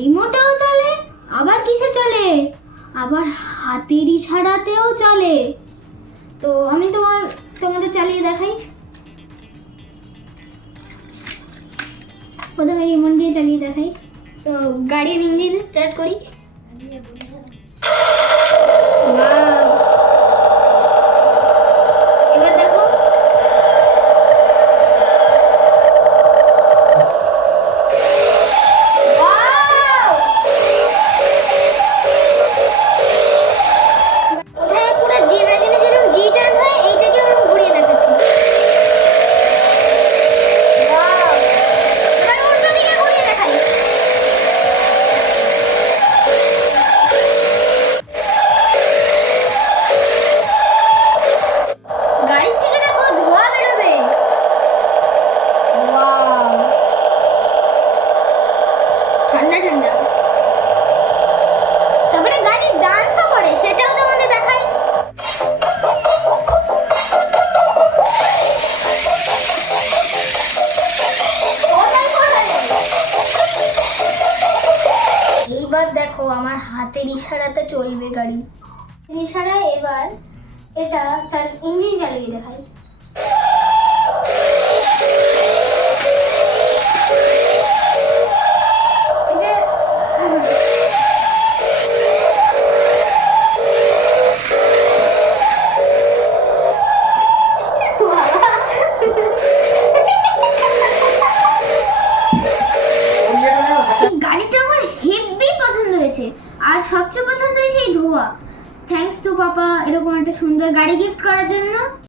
রিমোটেও চলে, আবার কিসে চলে, আবার হাতের ইশারাতেও চলে। তো আমি তোমাদের চালিয়ে দেখাই। প্রথমে রিমোট দিয়ে চালিয়ে দেখাই। তো গাড়ির ইঞ্জিন স্টার্ট করি। Wow! এবার দেখো ওখানে পুরো জি ওয়াগনে যেরকম জি টার্ন হয় এইটাকে ওরকম ঘুরিয়ে দেখাচ্ছি। এবার উল্টো দিকে ঘুরিয়ে দেখাই। গাড়ি থেকে দেখো ধোঁয়া বেরোবে। ওয়াও, ঠান্ডা ঠান্ডা। তারপরে গাড়ি ডান্সও করে, সেটাও তোমাদের দেখাই। এইবার দেখো আমার হাতের ইশারাতে চলবে গাড়ি। ইশারায় এবার এটা ইঞ্জিন চালিয়ে দেখাই। গাড়িটা আমার হেভি পছন্দ হয়েছে, আর সবচেয়ে পছন্দ হয়েছে এই ধোঁয়া। থ্যাঙ্কস টু পাপা এরকম একটা সুন্দর গাড়ি গিফট করার জন্য।